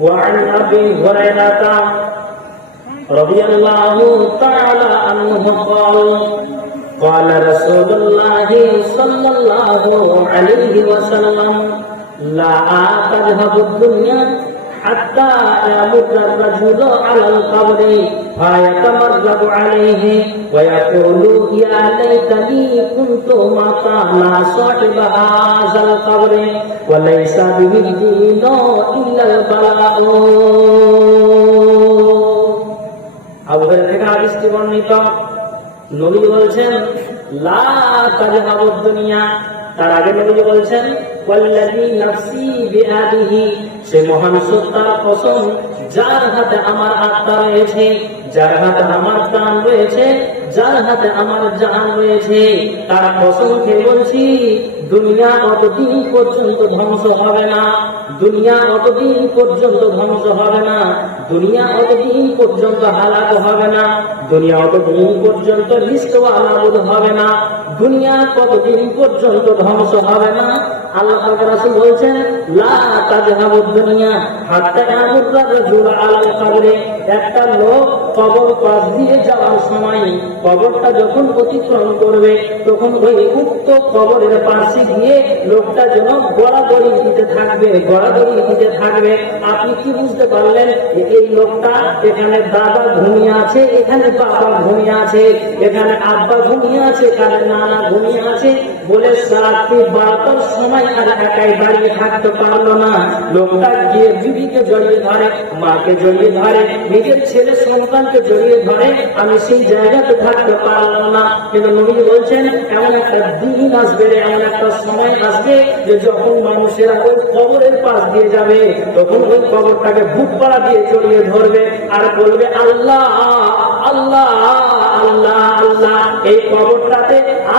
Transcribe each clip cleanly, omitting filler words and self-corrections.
وعن أبي هريرة رضي الله تعالى عنه قال رسول الله صلى الله عليه وسلم لا تذهب الدنيا حتى يمر الرجل على القبر فيتمرغ عليه ويقول يا ليتني كنت مكان صاحب هذا القبر وليس به الدين إلا البلاء। আবু হুরায়রা থেকে হাদিসটি বর্ণিত, নবী বলছেন লা তাযহাবুদ দুনিয়া, তার আগে নবী বলছেন ওয়াল্লাযী নাফসি বিয়াদিহি, সে মহান সত্তার কসম যার হাতে আমার আত্মা রয়েছে, যার হাতে আমার প্রাণ রয়েছে, যার হাতে আমার জান রয়েছে, তার কসম খেয়ে বলছি দুনিয়া অতদিন পর্যন্ত ধ্বংস হবে না, দুনিয়া অতদিন পর্যন্ত ধ্বংস হবে না, দুনিয়া অতদিন পর্যন্ত হালাক হবে না, দুনিয়া অতদিন পর্যন্ত নিষ্ঠওয়ালাবোধ হবে না, দুনিয়া কতদিন পর্যন্ত ধ্বংস হবে না। আল্লাহ পাকের রাসূল বলছেন লা তাযহাবুদ দুনিয়া হাত্তা ইয়ামুররা রাজুল আলাল কবরে, একটা লোক কবর পাশ দিয়ে যাওয়ার সময় কবরটা যখন অতিক্রম করবে তখন ওই উক্ত কবরের পাশে গিয়ে লোকটা যেন গড়াগড়ি দিতে থাকবে, গড়াগড়ি দিতে থাকবে। আপনি কি বুঝতে পারলেন? এই লোকটা এখানে দাদা ঘুমিয়ে আছে, এখানে বাবা ঘুমিয়ে আছে, এখানে আব্বা ঘুমিয়ে আছে, কানে নানা ঘুমিয়ে আছে বলে রাত্রি 12টার সময় আর একাই দাঁড়িয়ে থাকতে পারলো না। লোকটা গিয়ে বিবিকে জড়িয়ে ধরে, মাকে জড়িয়ে ধরে, নিজের ছেলে সন্তানকে জড়িয়ে ধরে, আমি সেই জায়গাতে থাকতে পারলাম না। কিন্তু নবী বলছেন এমন একটা দিন আসবে, এমন একটা সময় আসবে যে যখন মানুষেরা ওই কবরের পাশ দিয়ে যাবে তখন ওই কবরটাকে বুক পাড়া দিয়ে জড়িয়ে ধরবে আর বলবে আল্লাহ আল্লাহ আল্লাহ আল্লাহ। এই কবরটাতে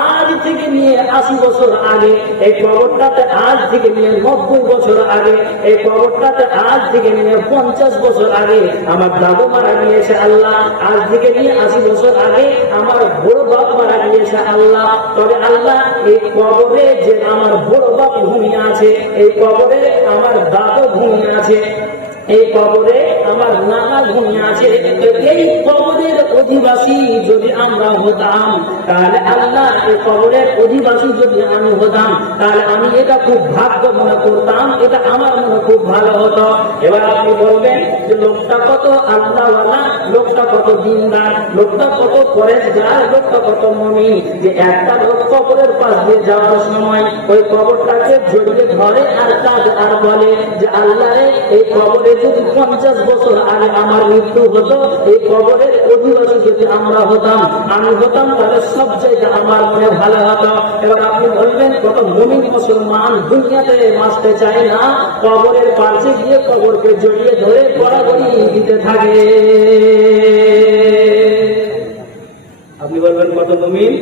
আজ থেকে নিয়ে 80 বছর আগে, এই কবরটাতে আজ থেকে নিয়ে 90 বছর আগে, এই কবরটাতে আজ থেকে নিয়ে 50 বছর আগে আমার দাদু মারা গিয়েছে আল্লাহ, আজ থেকে নিয়ে 80 বছর আগে আমার বড় বাপ মারা গিয়েছে আল্লাহ। তবে আল্লাহ এই কবরে যে আমার বড় বাপ ঘুমিয়ে আছে, এই কবরে আমার দাদু ঘুমিয়ে আছে, এই কবরে আমার নানা ঘুমিয়ে আছে, এই কবরের অধিবাসী যদি আমরা হতাম তাহলে আল্লাহ এই কবরের অধিবাসী যদি আমি হতাম তাহলে আমি এটা খুব ভাগ্য মনে করতাম, এটা আমার মনে খুব ভালো হতো। এবার আপনি বলবেন যে লোকটা কত আল্লাহওয়ালা, লোকটা কত দিনদার, লোকটা কত পরেশগার, লোকটা কত মুমিন, যে একটা লোক কবরের পাশ দিয়ে যাওয়ার সময় ওই কবরটাকে জড়িয়ে ধরে আর কাজ আর বলে যে আল্লাহ রে এই কবরে যদি 50 বছর আগে আমার মৃত্যু হতো, এই কবরের অধিবাসী যদি আমরা হতাম, আমি হতাম, তাহলে সব জায়গা আমার মনে ভালো হতো। এবার আপনি বলবেন কত মুমিন মুসলমান দুনিয়াতে বাঁচতে চায় না, কবরের পাশে গিয়ে কবরকে জড়িয়ে ধরে গড়াগড়ি দিতে থাকে। আপনি বলবেন কত মুমিন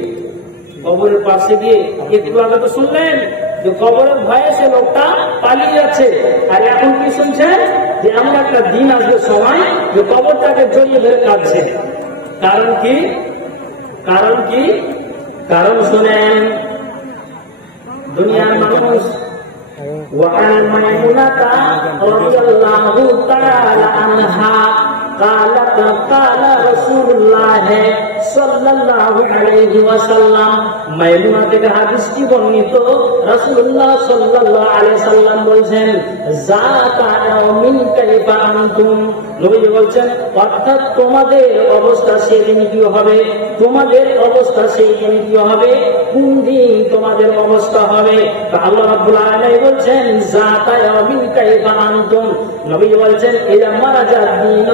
কবরের পাশে গিয়ে, একটু আগে তো শুনলেন যে কবরের ভয়ে সে লোকটা পালিয়ে যাচ্ছে, আর এখন কি শুনছেন যে এমন একটা দিন আসবে সময় যে কবরটাকে জড়িয়ে ধরে কাঁদছে। কারণ কি? কারণ কি? কারণ শুনেন, দুনিয়ার মানুষ وعن ميمونة رضي الله تعالى عنها قالت قال رسول الله صلى الله عليه وسلم, মাইমুনা থেকে হাদিসটি বর্ণিত, রাসূলুল্লাহ সাল্লাল্লাহু আলাইহি সাল্লাম বলেছেন যাতা ইয়াউমিন কাইফা আনতুম, নবী বলছেন অর্থাৎ তোমাদের অবস্থা সেদিন কি হবে, তোমাদের অবস্থা সেই দিন কি হবে, কোন দিন তোমাদের অবস্থা হবে। আল্লাহ রাব্বুল আলামিন বলছেন যাতা ইয়াউমিন কাইফা আনতুম, নবী বলছেন ইযা মারাজা দিন,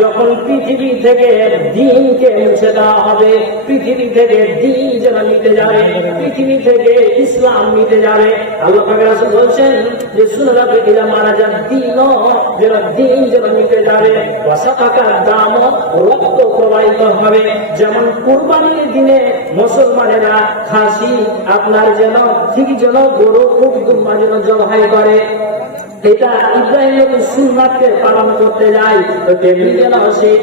যখন পৃথিবী থেকে দ্বীনকে মুছে দেওয়া হবে, পৃথিবী থেকে দ্বীন যেন মিটে যাবে, পৃথিবী থেকে ইসলাম মিটে যাবে। আল্লাহ পাক রাসূল বলছেন যে শুনে রাখবে ইযা মারাজা দিন, যেন দ্বীন যেন মিটে যাবে, ওয়াসাকার দাম, রক্ত প্রবাহিত হবে। যেমন কুরবানির দিনে মুসলমানেরা খাসি আপনার যেন ঠিক যেন গরু খুব দুম্বা যেন জবাই করে, এটা ইব্রাহিম নবীর সুন্নাতকে পালন করতে যায়। তো তেমনি যেন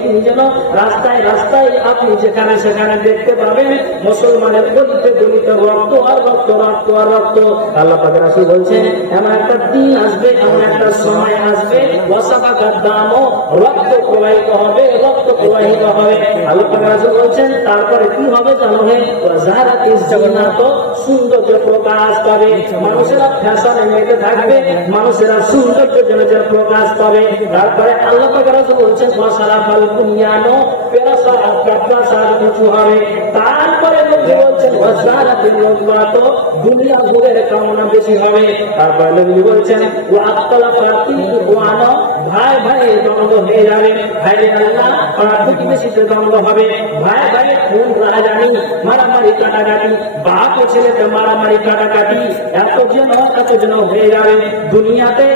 তিনি যেন রাস্তায় রাস্তায় আপনি যেখানে সেখানে দেখতে পাবেন মুসলমানের গলিতে গলিতে রক্ত আর রক্ত, রক্ত আর রক্ত। আল্লাহ পাক রাসূল বলছেন এমন একটা দিন আসবে, এমন একটা সময় আসবে ওয়াসাফাকাদ দামও, রক্ত প্রবাহিত হবে, রক্ত প্রবাহিত হবে। আল্লাহ পাক রাসূল বলছেন তারপরে কি হবে জানো? ওয়াজারাতিজ জান্নাত, সৌন্দর্য প্রকাশ পাবে, মানুষেরা ফ্যাশনে মেতে থাকবে, মানুষেরা সৌন্দর্য জনজের প্রকাশ পাবে। তারপরে আল্লাহ পাক রাসূল বলছেন ওয়াসারাফাল বুনিয়ানো, প্রাসাদ উঁচু হবে। তারপরে নবী বলছেন ওয়াজারাতিল ওয়াজওয়াত, দুনিয়া ভোগের কামনা বেশি হবে। তারপরে নবী বলছেন ওয়াক্তালাফাতিল ওয়ানা, ভাই ভাই দ্বন্দ্ব হয়ে যাবে, ভাই আল্লাহ পাড়া প্রতিবেশীতে দ্বন্দ্ব হবে, ভাই ভাই খুন রাজানি, মারামারি কাটাকাটি, বাপ ও ছেলেতে মারামারি কাটাকাটি, এত যেন হয়ে যাবে দুনিয়াতে।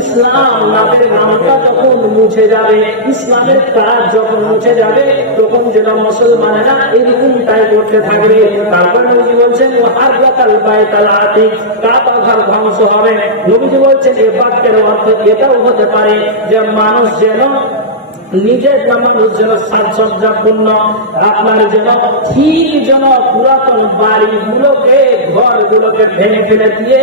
ইসলাম নামের নামটা যখন মুছে যাবে, ইসলামের কাজ যখন মুছে যাবে, তখন যেন মুসলমানেরা এরকমটাই করতে থাকবে। তারপর নবী বলছেন ওয়াহারাকাল বাইতাল আতিক, কাবা ঘর ধ্বংস হবে। নবী বলছেন এই বাক্যের অর্থ এটাও হতে পারে যে মানুষ যেন নিজের মানুষ যেন সাজসজ্জাপূর্ণ, আপনার যেন ঠিক যেন পুরাতন বাড়িগুলোকে ঘরগুলোকে ভেঙে ফেলে দিয়ে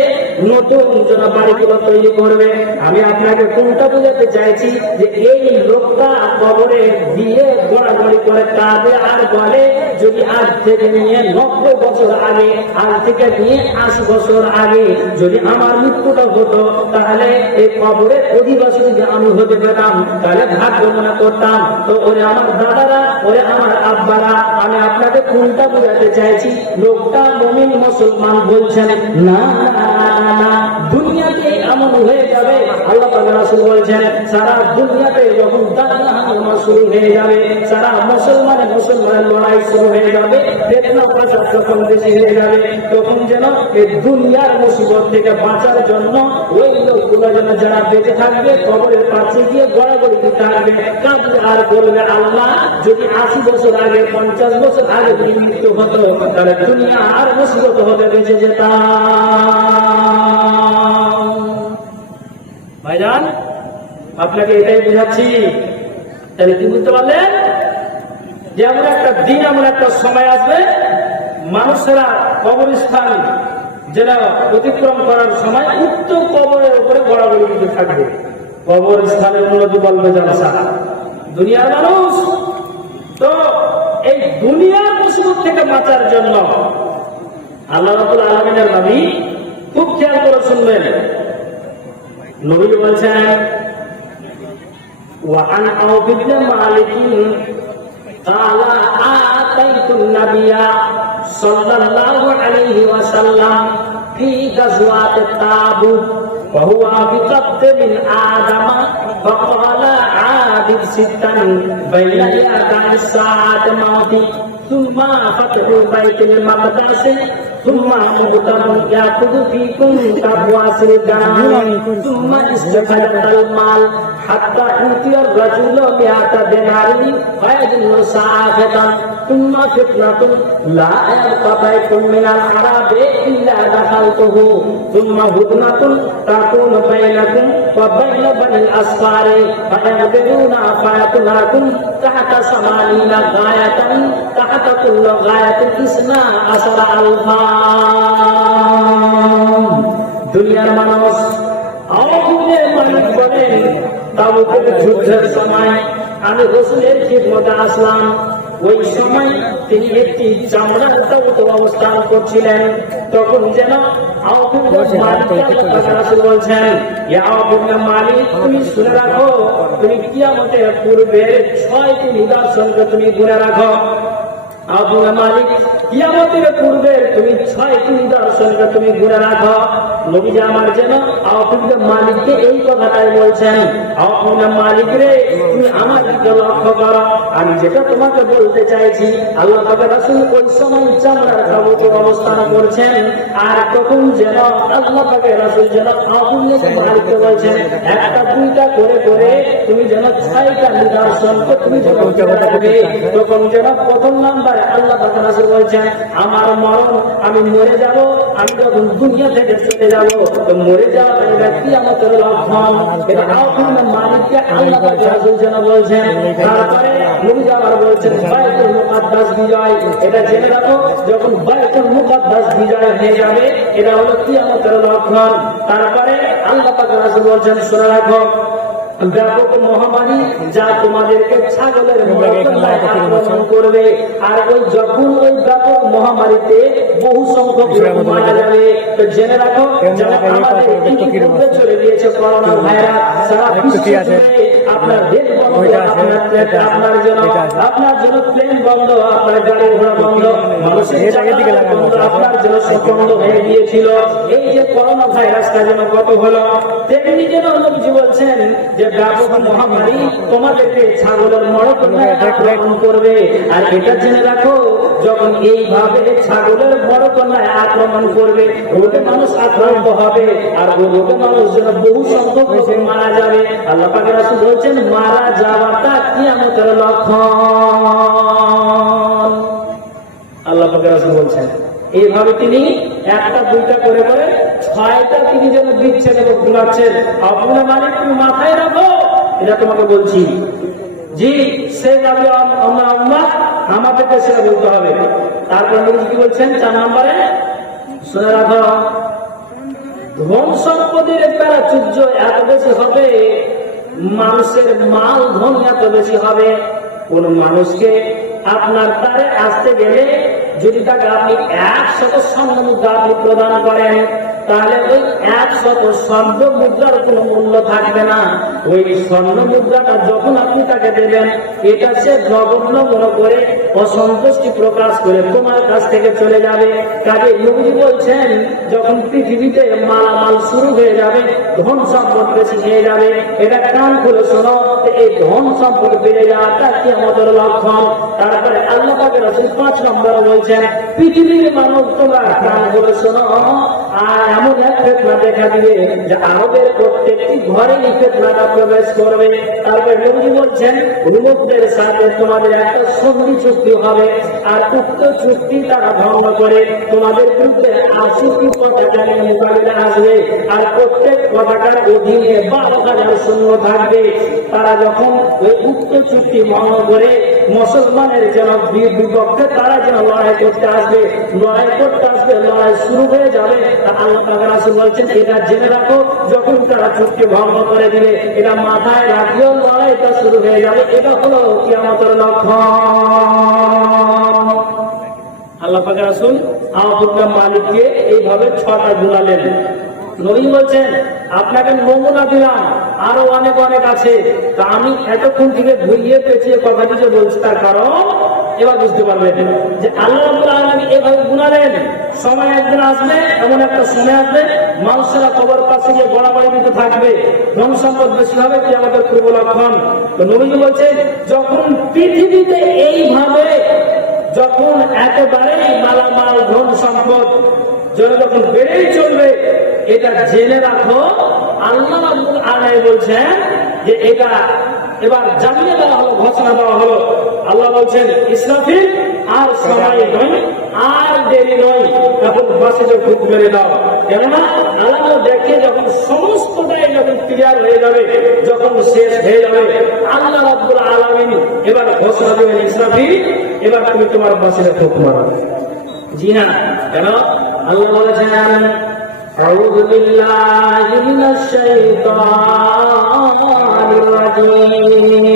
নতুন যেন বাড়িগুলো তৈরি করবে। আমি আপনাকে কোনটা বোঝাতে চাইছি যে এই লোকটা কবরে দিয়ে গড়াগড়ি করে কাঁদে আর বলে যদি আজ থেকে নিয়ে 90 বছর আগে, আজ থেকে নিয়ে 80 বছর আগে যদি আমার মৃত্যুটা হতো, তাহলে এই কবরের অধিবাসী যদি আমি হতে পেতাম তাহলে ভাগ্য মনে করতাম। তো ওরে আমার দাদারা, ওরে আমার আব্বারা, আমি আপনাকে কোনটা বোঝাতে চাইছি? লোকটা মুমিন মুসলমান বলছেন না না, দুনিয়াতে এমন হয়ে যাবে। আল্লাহ তাআলা রাসূল বলছেন সারা দুনিয়াতে যখন দাঙ্গা শুরু হয়ে যাবে, সারা মুসলমানের লড়াই শুরু হয়ে যাবে, ফিতনা ফাসাদ যখন বেশি হয়ে যাবে, তখন যেন এই দুনিয়ার মুসিবত থেকে বাঁচার জন্য ওই লোকগুলো যেন যারা বেঁচে থাকবে কবরের পাশে গিয়ে গড়াগড়ি দিতে থাকবে, কাঁদবে আর বলবে আল্লাহ যদি 80 বছর আগে, 50 বছর আগে যদি মৃত্যু হতো তাহলে দুনিয়া আর মুসিবত হতে বেঁচে যেতাম। ভাইজান আপনাকে এটাই বোঝাচ্ছি। তাহলে কি বুঝতে পারলেন যে এমন একটা দিন, এমন একটা সময় আসবে মানুষেরা কবরস্থান যেটা অতিক্রম করার সময় উক্ত কবরের উপরে গড়াগড়ি দিতে থাকবে। কবরস্থানের উন্নতি বলবে জালসা। দুনিয়ার মানুষ তো এই দুনিয়ার মুসিবত থেকে বাঁচার জন্য আল্লাহ রাব্বুল আলামিনের নবী খুব খেয়াল করে শুনবেন। নবী বলছেন وعن عوف بن مالك قال آتيت النبي صلى الله عليه وسلم في غزوة تابوك وهو بقبض من آدم فقال عابد ستا بين يدي الساعة موتي ثم فتح بيت المقدس ثم مغتم يأخذ فيكم كبواسر الدم ثم استفادة المال حتى أوتي الرجل 100 دينار فيجل ساعة ثم فتنة لا يبقى بيت من الحراب إلا دخلته ثم هدنة تكون بينكم وبين بني الأسفار فيغدرون فيقتلكم تحت 80 غاية تحت كل غاية 12 ألفا। দুনিয়ার মানুষ আওয়ামের মালিক বলেন তাবুকের যুদ্ধের সময় আমি রাসূলের খিদমতে আসলাম। ওই সময় তিনি একটি চামড়ার তাঁবুতে অবস্থান করছিলেন। তখন যেন রাসূল বলছেন ইয়া আবু মালিক তুমি শুনে রাখো, তুমি কিয়ামতের পূর্বে 6টি নিদর্শনকে তুমি গুনে রাখো। আবু মালিক কিয়ামতের পূর্বে তুমি 6টি নিদর্শনকে তুমি গুনে রাখো। নবী আমার যেন আবু মালিককে এই কথাটাই বলছেন, আবু মালিক রে তুমি আমার দিকে লক্ষ্য করো, আমি যেটা তোমাকে বলতে চাইছি। আল্লাহ পাক রাসূল ওই সময় চামড়ার তাঁবুতে অবস্থান করছেন। আর তখন যেন আল্লাহ পাক রাসূল যেন আবু মালিককে বলছেন একটা দুইটা করে করে তুমি যেন 6টা নিদর্শনকে তুমি যেন গুনে রাখবে। তখন যেন প্রথম নাম্বারে আল্লাহ পাক রাসূল রাসূল বলছেন আমার মরণ, আমি মরে যাব, আমি যখন দুনিয়া থেকে চলে যাব তো মরে যাওয়া এটা কিয়ামতের লক্ষণ। এটা আউফিন মালিককে আল্লাহ পাক রাসূল যেন বলছেন। তারপরে নবী আবার বলছেন বাইতুল মুকাদ্দাস বিজয়, এটা জেনে রাখো যখন বাইতুল মুকাদ্দাস বিজয় হয়ে যাবে এটা হলো কিয়ামতের লক্ষণ। তারপরে আল্লাহ পাক রাসূল বলছেন শুনে রাখো ব্যাপক মহামারী যা তোমাদেরকে ছাগলের আক্রমণ করবে, আর ওই যখন ওই ব্যাপক মহামারীতে বহু সংখ্যক লোক মারা যাবে তো জেনে রাখো যারা আমাদের ইতিপূর্বে চলে গিয়েছে করোনা ভাইরাস সারা বিশ্বে আপনার দেশ বন্ধ, আপনার জন্য প্লেন বন্ধ, আপনার গাড়ি ঘোড়া বন্ধ, মানুষের বন্ধ, আপনার জন্য সব বন্ধ হয়ে গিয়েছিল। এই যে করোনা ভাইরাসটা যেন কত হলো, তেমনি যেন নবীজি বলছেন যে ব্যাপক মহামারী তোমাদেরকে ছাগলের মরকন্যায় আক্রমণ করবে। আর এটা জেনে রাখো যখন এইভাবে ছাগলের মরকন্যায় আক্রমণ করবে রোগে মানুষ আক্রান্ত হবে, আর ওই রোগে মানুষ যেন বহু সংখ্যক মারা যাবে। আল্লাহ পাক রাসূল বলছেন মারা যাওয়াটা কিয়ামতের লক্ষণ। আল্লাহ পাক রাসূল বলছেন এইভাবে তিনি একটা দুইটা করে করে 6টা তিনি যেন দিচ্ছেন এবং ঘুরাচ্ছেন। আপনার মালিক তুমি মাথায় রাখো, এটা তোমাকে বলছি। জি সে যাবে আমরা আমাদেরকে সেটা বলতে হবে। তারপর নবী কি বলছেন 4 নম্বরে শুনে রাখো ধন সম্পদের প্রাচুর্য এত বেশি হবে, মানুষের মাল ধন এত বেশি হবে, কোন মানুষকে আপনার দ্বারে আসতে গেলে যদি তাকে আপনি 100 স্বর্ণ মুদ্রা আপনি প্রদান করেন তাহলে ওই 100 স্বর্ণ মুদ্রার কোনো মূল্য থাকবে না। ওই স্বর্ণ মুদ্রাটা যখন আপনি তাকে দেবেন এটা সে নগণ্য মনে করে অসন্তুষ্টি প্রকাশ করে তোমার কাছ থেকে চলে যাবে। কাজে নবী বলছেন যখন পৃথিবীতে মালামাল শুরু হয়ে যাবে, ধন সম্পদ বেশি হয়ে যাবে, এটা কান খুলে শোনো, এই ধন সম্পদ বেড়ে যাওয়াটা কিয়ামতের লক্ষণ। তারপরে আল্লাহ পাকের রাসূল 5 নম্বরে বলছেন পৃথিবীর মানব তোমরা কান খুলে শোনো, আর এমন এক ফিতনা দেখা দিবে যে আরবের প্রত্যেকটি ঘরে এই ফিতনাটা প্রবেশ করবে। তারপরে নবী বলছেন রোমদের সাথে তোমাদের একটা সন্ধি চুক্তি হবে, আর উক্ত চুক্তি তারা ভঙ্গ করে তোমাদের বিরুদ্ধে 80টি পতাকা নিয়ে মোকাবিলা আসবে, আর প্রত্যেক পতাকার অধীনে 12,000 সৈন্য থাকবে। তারা যখন ওই উক্ত চুক্তি ভঙ্গ করে মুসলমানের যেন বিপক্ষে তারা যেন লড়াই করতে আসবে, লড়াই শুরু হয়ে যাবে। আল্লাহ পাক রাসূল বলছেন এটা জেনে রাখো যখন তারা চুক্তি ভঙ্গ করে দিলে এটা মাথায় রাখিও, লড়াইটা শুরু হয়ে যাবে। এটা হলো কিয়ামতের লক্ষণ। আল্লাহ পাক রাসূল আবুবকর মালিককে এইভাবে 6টা গুণালেন। নবী বলছেন আপনাকে নমুনা দিলাম, আরো অনেক অনেক আছে, তা আমি এতক্ষণ থেকে ঘুরিয়ে পেঁচিয়ে কথাটি যে বলছি তার কারণ এবার বুঝতে পারবেন যে আল্লাহ রাব্বুল আলামিন এভাবে গুনালেন। সময় একদিন আসবে, এমন একটা সময় আসবে মানুষেরা কবর পাশে গিয়ে গড়াগড়ি দিতে থাকবে, ধন সম্পদ বেশি হবে, কি আমাদের পূর্ব লক্ষণ। তো নবীজি বলছেন যখন পৃথিবীতে এইভাবে যখন একেবারে মালামাল ধন সম্পদ যখন বেড়েই চলবে এটা জেনে রাখো আল্লাহ রাব্বুল আলামিন বলছেন যে এটা এবার জানিয়ে দেওয়া হলো, ঘোষণা দেওয়া হলো। আল্লাহ বলছেন ইসরাফিল আর সময় নয়, আর দেরি নয়, এখন বাসিতে ফুক মেরে দাও। কেননা আল্লাহ দেখে যখন সমস্তটাই যখন ক্লিয়ার হয়ে যাবে, যখন শেষ হয়ে যাবে, আল্লাহ রাব্বুল আলামিন এবার ঘোষণা দেবেন ইসরাফিল এবার তুমি তোমার বাসিতে ফুক মারো। জি না, কেন আল্লাহ বলেছেন أعوذ بالله من الشيطان الرجيم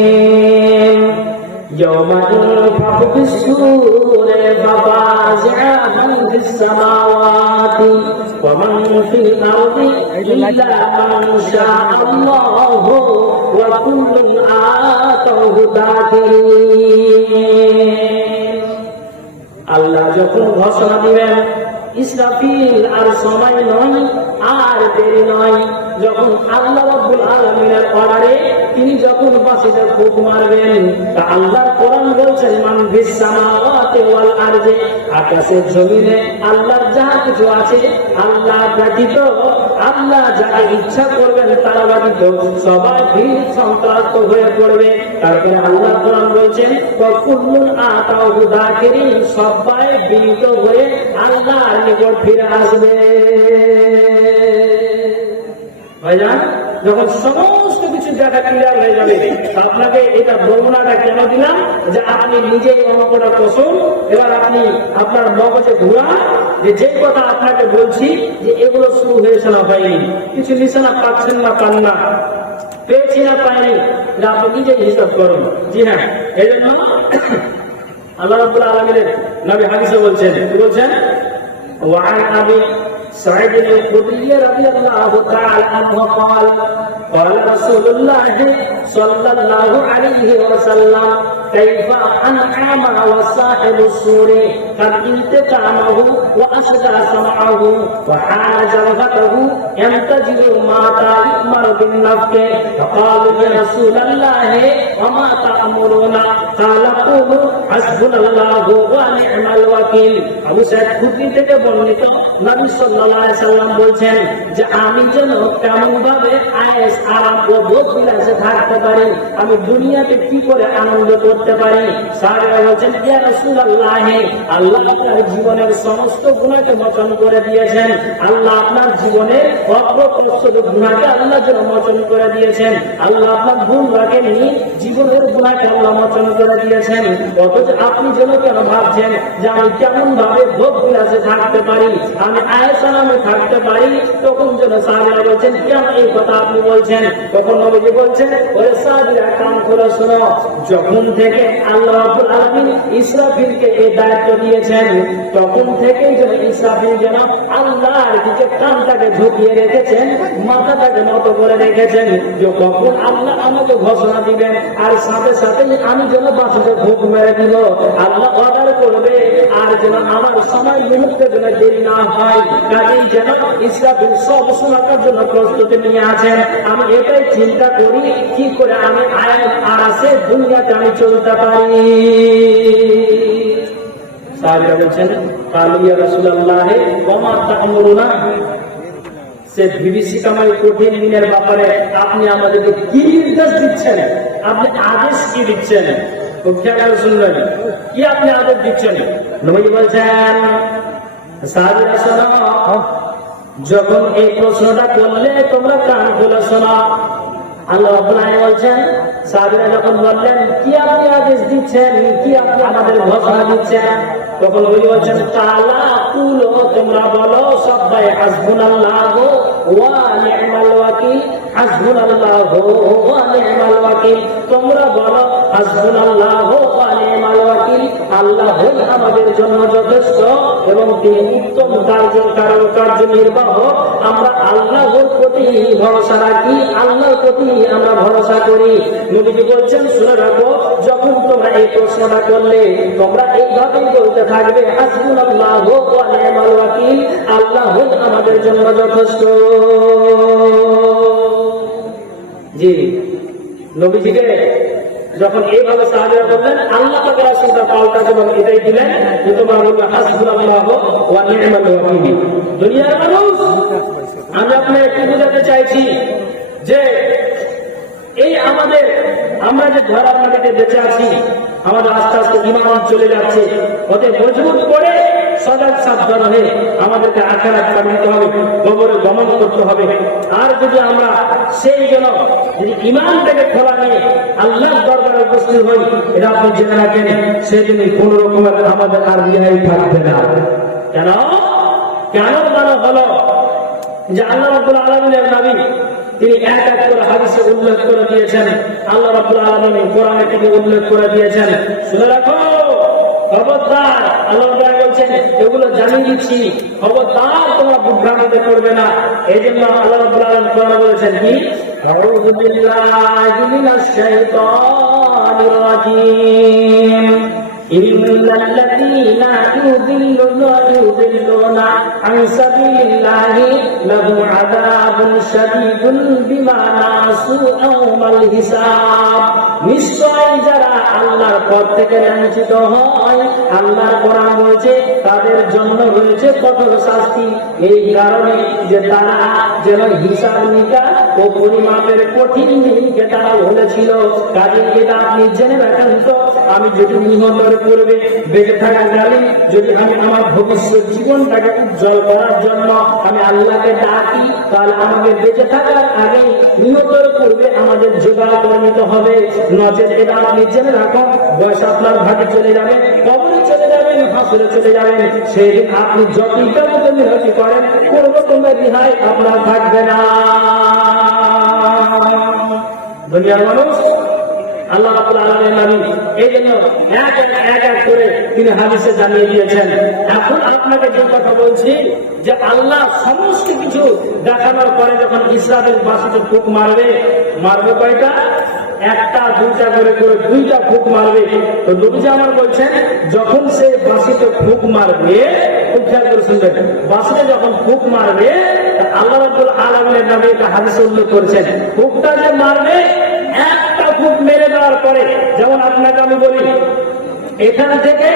يوم ينفخ في الصور ففزع من في السماوات ومن في الأرض إلا من شاء الله وكل آتوه داخرين আল্লাহ যখন ঘোষণা দিবেন ইসরাফিল আর সময় নয় আর দেরি নয়, যখন আল্লাহ রাব্বুল আলামিনের অর্ডারে তিনি যখন বাঁশিতে ফুঁক মারবেন, তা আল্লাহর কোরআন বলছেন মান ফিস সামাওয়াতি ওয়াল আরদি, আকাশের জমিনে আল্লাহর যা কিছু আছে আল্লাহ ব্যতীত, আল্লাহ যাকে ইচ্ছা করবেন তারা ব্যতীত সবাই ভীত সন্ত্রস্ত হয়ে পড়বে। তারপরে আল্লাহ কোরআন বলছেন কুল্লুন আতাহু দাকিরিন, সবাই বিনীত হয়ে আল্লাহর নিকট ফিরে আসবে। ভাইজান, যখন সমস্ত কিছু দেখা ক্লিয়ার হয়ে যাবে, আপনাকে এটা বর্ণনাটা কেন দিলাম যে আপনি নিজেই অঙ্কটা কষুন, এবার আপনি আপনার মগজে ঘুরান যে কথা আপনাকে বলছি যে এগুলো শুরু হয়েছে না হয়নি, কিছু নিশানা পাচ্ছেন না পান না, পেয়েছি না পাইনি, আপনি নিজেই হিসাব করুন। জি হ্যাঁ, এই জন্য আল্লাহ রাব্বুল আলামিনের নবী হাদিসে বলছেন, কি বলছেন? وعن أبي سعيد الخدري رضي الله تعالى عنه قال قال رسول الله صلى الله عليه وسلم كيف أنعم وصاحب السور قد انتقامه وأشدى سمعه وحال جرحته ينتجر ما يؤمر بالنفق فقالوا يا رسول الله وما تأمرون قال قولوا حسبنا الله ونعم الوكيل। আবু সাঈদ খুদরি থেকে বর্ণিত, নবী সাল্লাল্লাহু আলাইহি সাল্লাম বলছেন যে আমি যেন কেমন ভাবে আয়েশ আরাম ও ভোগ বিলাসে থাকতে পারি, আমি দুনিয়াতে কি করে আনন্দ করতে পারি। সাহাবারা বলছেন ইয়া রাসূলুল্লাহ, আল্লাহ আপনার জীবনের সমস্ত গুনাহকে মোচন করে দিয়েছেন, আল্লাহ আপনার জীবনের অপ্রকৃষ্ট গুনাহকে আল্লাহ যেন মোচন করে দিয়েছেন, আল্লাহ আপনার ভুল রাখেননি, জীবনের গুনাহকে আল্লাহ মোচন করে দিয়েছেন, অথচ আপনি যেন কেন ভাবছেন যে আমি কেমন ভাবে ভোগ বিলাসে থাকতে পারি, আমি আয়েশ আরামে থাকতে পারি। তখন যেন সাহাবারা বলছেন কেন এই কথা আপনি বলছেন? তখন নবীজি বলছেন ওরে সাহাবীরা কান খুলে শোনো, যখন থেকে আল্লাহ রাব্বুল আলামিন ইসরাফিলকে এই দায়িত্ব দিয়েছেন, তখন থেকেই যেন ইসরাফিল যেন আল্লাহর দিকে কানটাকে ঝুঁকিয়ে রেখেছেন, মাথাটাকে নত করে রেখেছেন, যে কখন আল্লাহ আমাকে ঘোষণা দিবেন আর সাথে সাথে আমি যেন বাসুতে ভোগ মেরে দিব, আল্লাহ অর্ডার করবে আর যেন আমার সময় মুহূর্তে যেন দেরি না হয়। কাজেই যেন ইসরাফিল সব সময়টার জন্য প্রস্তুতি নিয়ে আছেন। আমি এটাই চিন্তা করি কি করে আমি আয়াত আরাসে দুনিয়াতে আমি চলতে পারি। সাহাবীরা বলছেন কালু ইয়া রাসূলুল্লাহ ওয়া মা তা'মুরুনা, সে বিভীষিকাময় কঠিন দিনের ব্যাপারে আপনি আমাদেরকে কি নির্দেশ দিচ্ছেন, আপনি আদেশ কি দিচ্ছেন? খুব খেয়াল করে শুনবেন, কি আপনি আদেশ দিচ্ছেন? নবী বলছেন সাহাবীরা শোনো, যখন এই প্রশ্নটা করলে তোমরা কান খুলে শোনো। আল্লাহ রাব্বুল আলামিন বলছেন সাহাবীরা যখন বললেন কি আপনি আদেশ দিচ্ছেন, কি আপনি আমাদের ঘোষণা দিচ্ছেন, তখন নবী বলছেন তাআলা কুলো, তোমরা বলো সবাই হাসবুনাল্লাহু ওয়া নি'মাল ওয়াকিল, হাসবুনাল্লাহু ওয়া নি'মাল ওয়াকিল, তোমরা বলো হাসবুনাল্লাহু ওয়া নি'মাল ওয়াকিল, আল্লাহ আমাদের জন্য যথেষ্ট এবং তিনি উত্তম কার্যনির্বাহক। আমরা আল্লাহর প্রতি ভরসা রাখি, আল্লাহর প্রতি আমরা ভরসা করি। নবীজি বলছেন শুনে রাখো, যখন তোমরা এই প্রশ্নটা করলে তোমরা এইভাবেই বলতে থাকবে হাসবুনাল্লাহু ওয়া নি'মাল ওয়াকিল, আল্লাহ আমাদের জন্য যথেষ্ট। জি, নবীজিকে যখন এইভাবে সাহাবীরা বললেন, আল্লাহ তাআলা রাসূলটা পাল্টা জবাব এটাই দিলেন যে তোমরা বলবে হাসবুনাল্লাহু ওয়া নি'মাল ওয়াকিল। দুনিয়ার মানুষ, আমি আপনাকে একটু বোঝাতে চাইছি যে এই আমরা যে ধরার মাটিতে বেঁচে আছি, আমাদের আস্তে আস্তে ঈমান চলে যাচ্ছে, ওতে মজবুত করে সজাগ সাবধান হয়ে আমাদেরকে আখিরাত পাইতে হবে, কবরে গমন করতে হবে। আর যদি আমরা সেই জন্য যদি ঈমানটাকে খোলা নিয়ে আল্লাহর দরবারে উপস্থিত হই, এটা আপনি জেনে রাখেন, সেদিনই কোন রকমের আমাদের আর রেহাই থাকবে না। কেন মানে হলো যে আল্লাহ রাব্বুল আলামিনের নবী তিনি এক এক করে হাদিসে উল্লেখ করে দিয়েছেন, আল্লাহ রাব্বুল আলামিন কোরআনে তিনি উল্লেখ করে দিয়েছেন। শুনে রাখো, খবরদার, আল্লাহ বলছেন এগুলো জানিয়ে দিচ্ছি, খবরদার তোমরা বিভ্রান্তিতে পড়বে না। এই জন্য আল্লাহ রাব্বুল আলামিন কোরআনে বলেছেন কি, আউযু বিল্লাহি মিনাশ শাইতানির রাজীম, ইন্নাল্লাযীনা ইউদিল্লুনা আন সাবিলিল্লাহি লাহুম আযাবুন শাদীদুন বিমা নাসু ইয়াওমাল হিসাব। নিশ্চয়ই যারা আল্লাহর পথ থেকে লাঞ্ছিত হয়, আল্লাহর কোরআন বলছে তাদের জন্য রয়েছে কঠোর শাস্তি। এই কারণে যে তারা যেন হিসাব নিকাশ ও পরিমাপের কঠিন দিনকে তারা বলেছিল। কাজে এটা আপনি জেনে রাখেন তো, আমি যদি নিহতের পূর্বে বেঁচে থাকাকালীন যদি আমি আমার ভবিষ্যৎ জীবনটাকে উজ্জ্বল করার জন্য আমি আল্লাহকে ডাকি, তাহলে আমাকে বেঁচে থাকার আগে নিহতের পূর্বে আমাদের জোগাড় করে নিতে হবে। নচেত এটা আপনি জেনে রাখুন, বয়স আপনার ভাগে চলে যাবে, কবরে চলে যাবেন, হাসরে চলে যাবেন। সেদিন আপনি যতটা মতো মিনতি করেন, কোন রকমের রিহাই আপনার থাকবে না। দুনিয়ার মানুষ আল্লাহ রাব্বুল আলামিনের নবী এই জন্য এক এক করে তিনি হাদিসে জানিয়ে দিয়েছেন। এখন আপনাকে যে কথা বলছি যে আল্লাহ সমস্ত কিছু দেখানোর পরে যখন ইসরাফিল বাঁশিতে ফুঁক মারবে কয়টা? একটা দুইটা করে দুইটা ফুঁক মারবে। তো নবীজি আমার বলছেন যখন সে বাঁশিতে ফুঁক মারবে, খুব খেয়াল করে শুনবেন, বাঁশিতে যখন ফুঁক মারবে আল্লাহ রাব্বুল আলামিনের নবী একটা হাদিসে উল্লেখ করেছেন, ফুঁকটা যে মারবে একটা ফুঁক মেরে দেওয়ার পরে, যেমন আপনাকে আমি বলি এখান থেকে